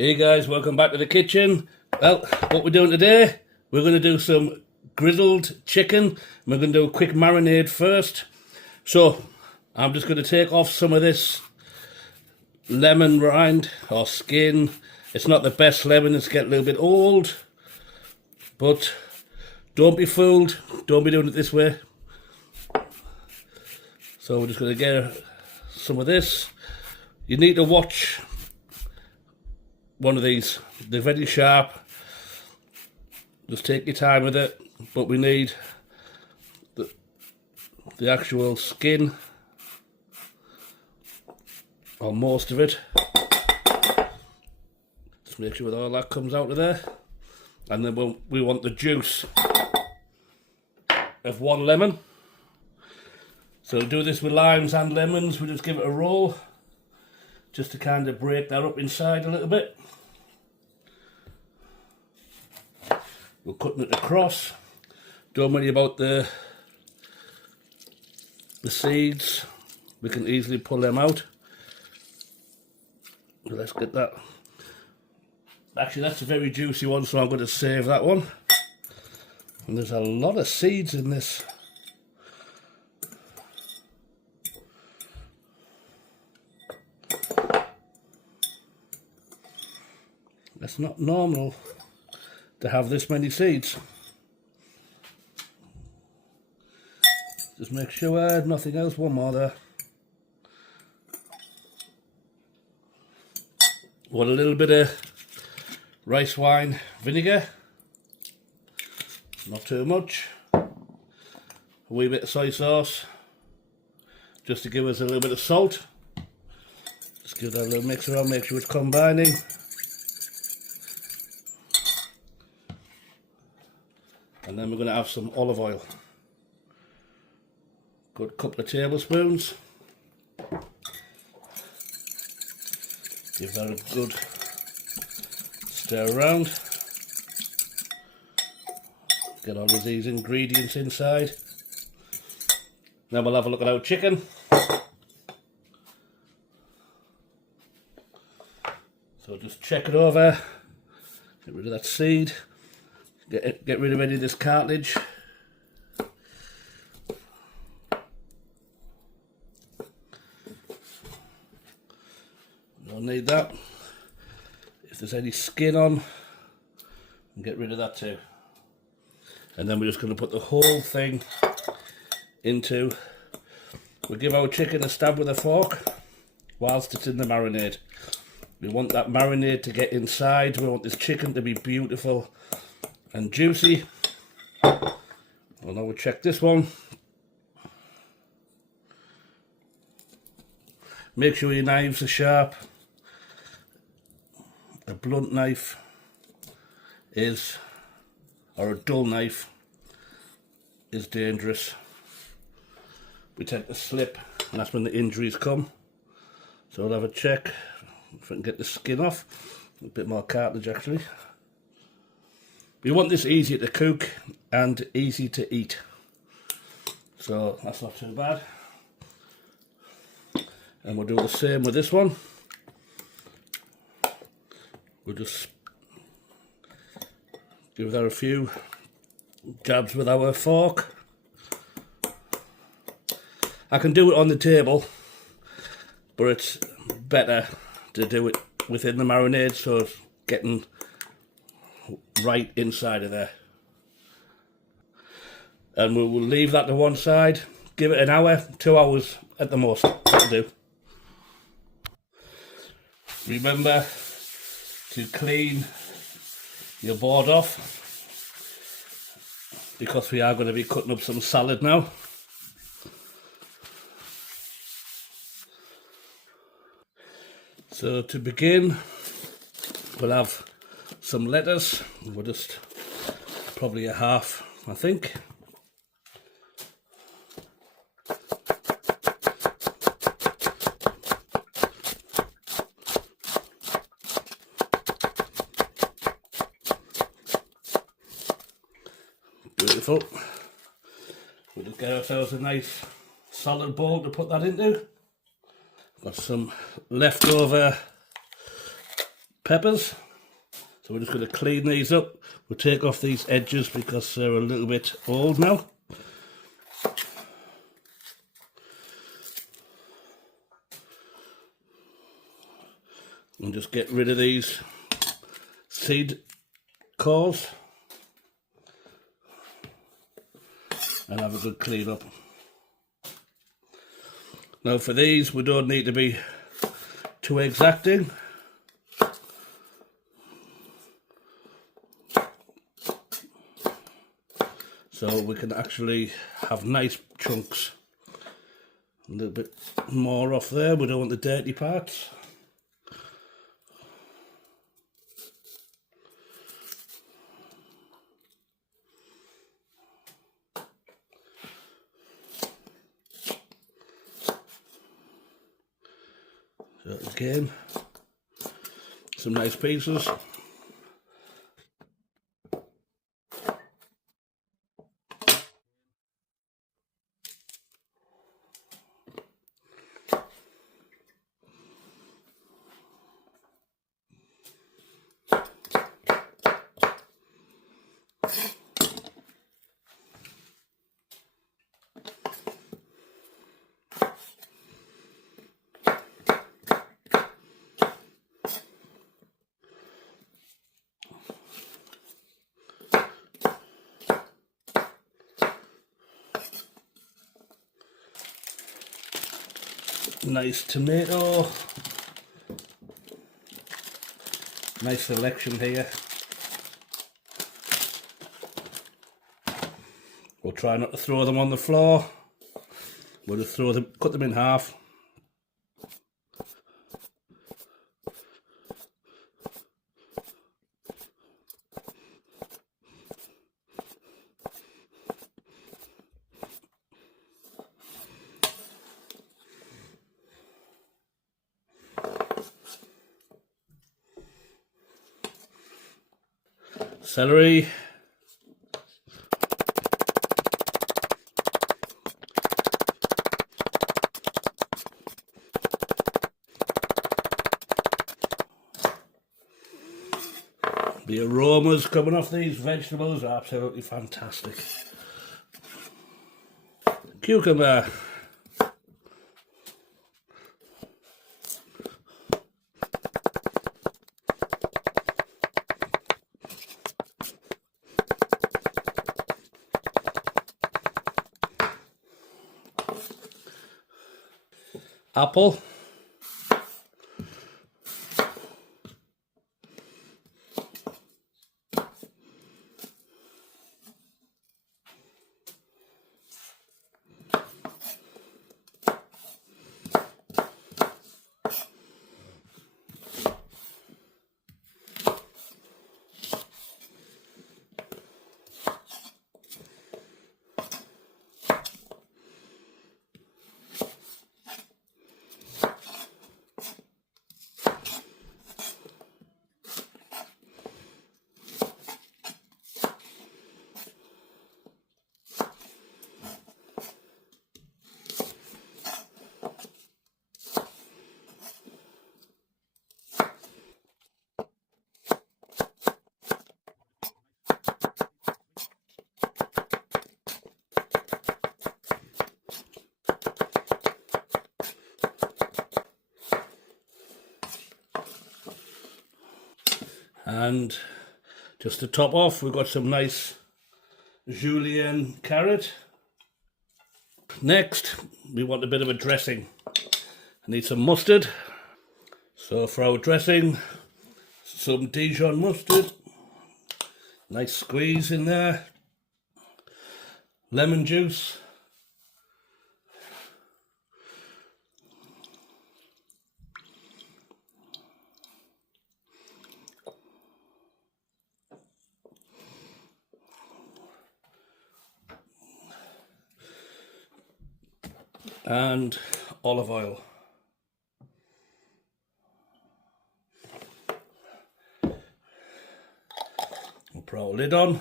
Hey guys, welcome back to the kitchen. Well, what we're doing today, we're going to do some griddled chicken. We're going to do a quick marinade first. So, I'm just going to take off some of this lemon rind or skin. It's not the best lemon, it's getting a little bit old. But don't be fooled, don't be doing it this way. So we're just going to get some of this. You need to watch one of these. They're very sharp. Just take your time with it. But we need the actual skin, or most of it. Just make sure that all that comes out of there. And then we want the juice of one lemon. So do this with limes and lemons. We just give it a roll, just to kind of break that up inside a little bit. We're cutting it across. Don't worry about the seeds. We can easily pull them out. Let's get that. Actually, that's a very juicy one, so I'm going to save that one. And there's a lot of seeds in this. That's not normal to have this many seeds. Just make sure nothing else. One more there. Want a little bit of rice wine vinegar. Not too much. A wee bit of soy sauce, just to give us a little bit of salt. Just give that a little mix around, make sure it's combining. And then we're going to have some olive oil. Good couple of tablespoons. Give that a good stir around. Get all of these ingredients inside. Then we'll have a look at our chicken. So just check it over. Get rid of that seed. Get rid of any of this cartilage. Don't need that. If there's any skin on, get rid of that too. And then we're just going to put the whole thing into. We'll give our chicken a stab with a fork whilst it's in the marinade. We want that marinade to get inside. We want this chicken to be beautiful and juicy. Well, now we'll check this one. Make sure your knives are sharp. A blunt knife or a dull knife is dangerous. We tend to slip, and that's when the injuries come. So I'll have a check if I can get the skin off. A bit more cartilage actually. We want this easier to cook and easy to eat, so that's not too bad. And we'll do the same with this one. We'll just give that a few jabs with our fork. I can do it on the table, but it's better to do it within the marinade, so it's getting right inside of there. And we will leave that to one side, give it an hour, 2 hours at the most. That'll do. Remember to clean your board off, because we are going to be cutting up some salad now. So to begin, we'll have some lettuce. We'll just probably a half, I think. Beautiful. We'll just get ourselves a nice solid bowl to put that into. Got some leftover peppers. So we're just going to clean these up. We'll take off these edges because they're a little bit old now. And just get rid of these seed cores and have a good clean up. Now for these, we don't need to be too exacting. So we can actually have nice chunks. A little bit more off there, we don't want the dirty parts. So again, some nice pieces. Nice tomato. Nice selection here. We'll try not to throw them on the floor. We'll just cut them in half. Celery. The aromas coming off these vegetables are absolutely fantastic. Cucumber. Apple. And just to top off, we've got some nice julienne carrot. Next, we want a bit of a dressing. I need some mustard. So for our dressing, some Dijon mustard. Nice squeeze in there. Lemon juice. And olive oil. We'll put our lid on,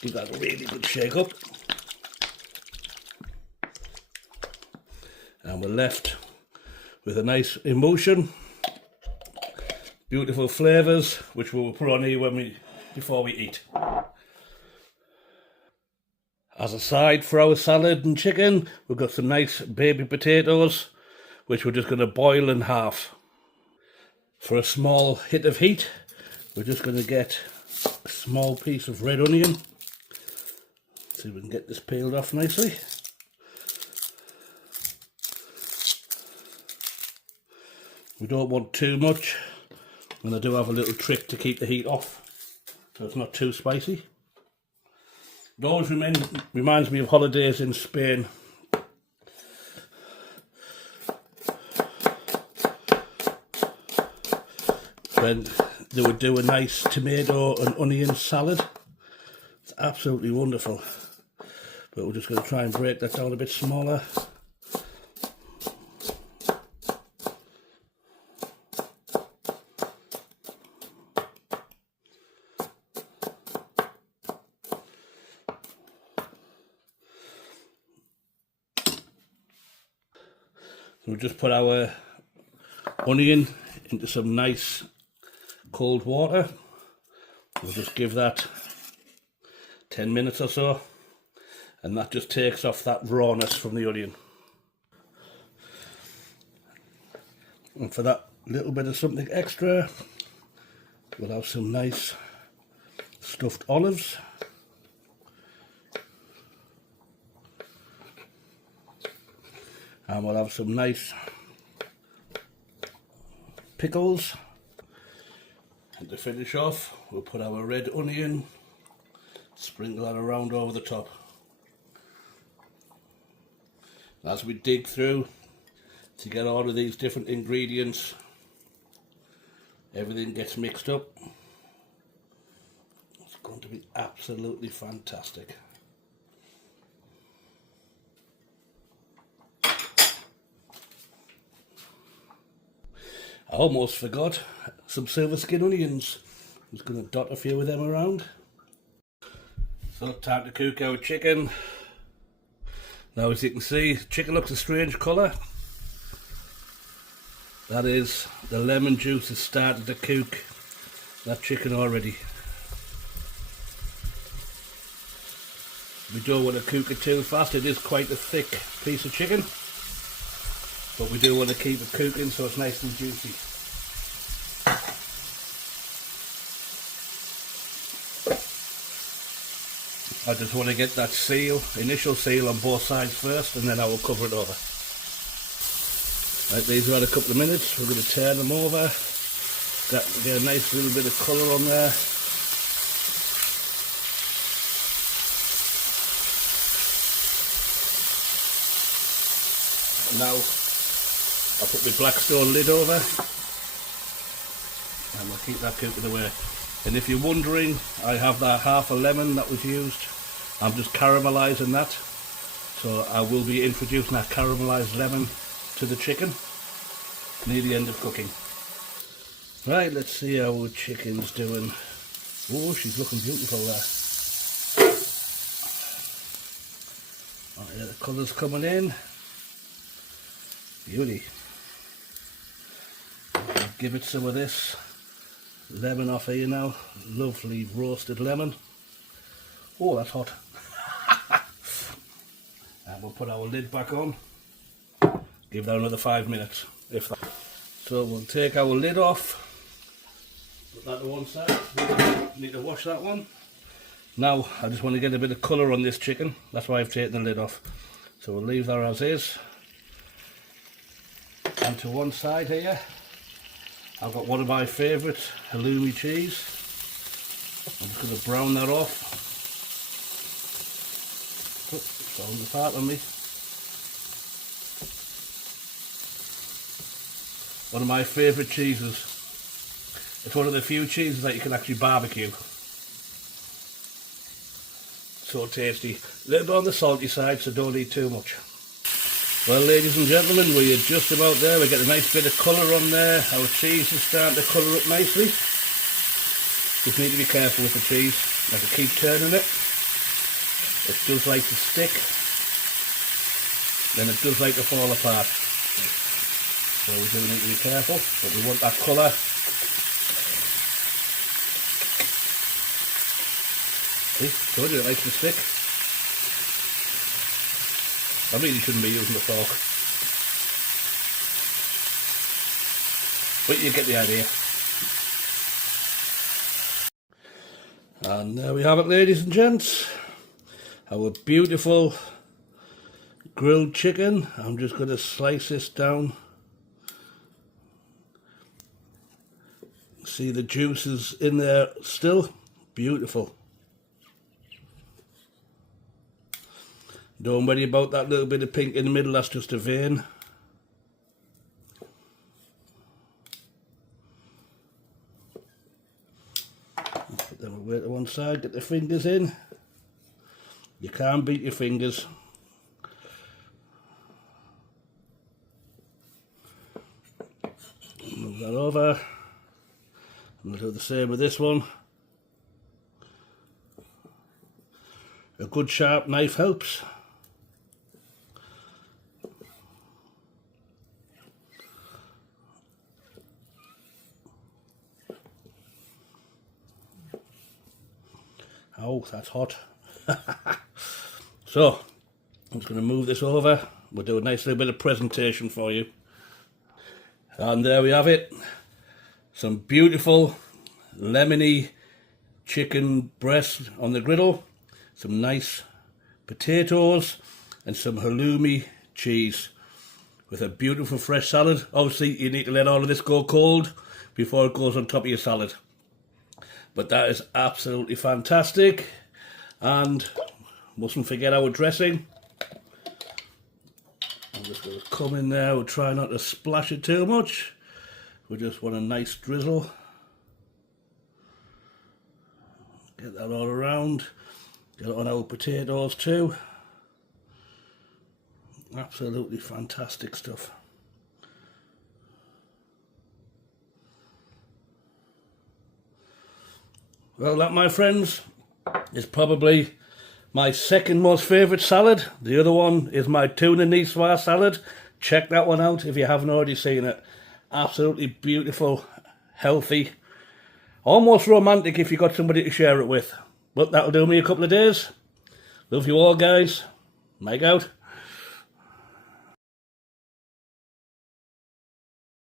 give that a really good shake up. And we're left with a nice emulsion. beautiful flavours, which we'll put on here before we eat. As a side for our salad and chicken, we've got some nice baby potatoes, which we're just going to boil in half. For a small hit of heat, we're just going to get a small piece of red onion. See if we can get this peeled off nicely. We don't want too much, and I do have a little trick to keep the heat off, so it's not too spicy. It always reminds me of holidays in Spain. When they would do a nice tomato and onion salad. It's absolutely wonderful. But we're just going to try and break that down a bit smaller. We'll just put our onion into some nice cold water. We'll just give that 10 minutes or so, and that just takes off that rawness from the onion. And for that little bit of something extra, we'll have some nice stuffed olives. And we'll have some nice pickles. And to finish off, we'll put our red onion, sprinkle that around over the top. As we dig through to get all of these different ingredients, everything gets mixed up. It's going to be absolutely fantastic. I almost forgot some silver skin onions. I'm just going to dot a few of them around. So time to cook our chicken. Now as you can see, chicken looks a strange colour. That is, the lemon juice has started to cook that chicken already. We don't want to cook it too fast. It is quite a thick piece of chicken, but we do want to keep it cooking so it's nice and juicy. I just want to get that initial seal on both sides first, and then I will cover it over. Right, these are had a couple of minutes. We're going to turn them over. Get a nice little bit of colour on there. Now I'll put my Blackstone lid over, and we'll keep that cooking away. And if you're wondering, I have that half a lemon that was used. I'm just caramelising that, so I will be introducing that caramelised lemon to the chicken near the end of cooking. Right, let's see how our chicken's doing. Oh, she's looking beautiful there. Oh, yeah, the colour's coming in. Beauty. I'll give it some of this lemon off here now. Lovely roasted lemon. Oh, that's hot. And we'll put our lid back on. Give that another 5 minutes, if that. So we'll take our lid off. Put that to one side. Need to wash that one. Now I just want to get a bit of colour on this chicken. That's why I've taken the lid off. So we'll leave that as is. And to one side here, I've got one of my favourite halloumi cheese. I'm just going to brown that off. Oops, it's falling apart on me. One of my favourite cheeses. It's one of the few cheeses that you can actually barbecue. So tasty. A little bit on the salty side, so don't eat too much. Well, ladies and gentlemen, we are just about there. We get a nice bit of colour on there. Our cheese is starting to colour up nicely. Just need to be careful with the cheese. I have to keep turning it. It does like to stick. Then it does like to fall apart. So we do need to be careful, but we want that colour See, told you it likes to stick. I really shouldn't be using the fork. But you get the idea. And there we have it, ladies and gents. Our beautiful grilled chicken. I'm just going to slice this down. See the juices in there still? Beautiful. Don't worry about that little bit of pink in the middle, that's just a vein. Put them away to one side, get the fingers in. You can't beat your fingers. Move that over. And we'll do the same with this one. A good sharp knife helps. Oh, that's hot. So, I'm just going to move this over. We'll do a nice little bit of presentation for you. And there we have it. Some beautiful lemony chicken breast on the griddle. Some nice potatoes and some halloumi cheese with a beautiful fresh salad. Obviously, you need to let all of this go cold before it goes on top of your salad. But that is absolutely fantastic. And mustn't forget our dressing. I'm just going to come in there. We'll try not to splash it too much. We just want a nice drizzle. Get that all around. Get it on our potatoes too. Absolutely fantastic stuff. Well, that, my friends, is probably my second most favourite salad. The other one is my tuna niçoise salad. Check that one out if you haven't already seen it. Absolutely beautiful, healthy, almost romantic if you've got somebody to share it with. But that'll do me a couple of days. Love you all, guys. Mike out.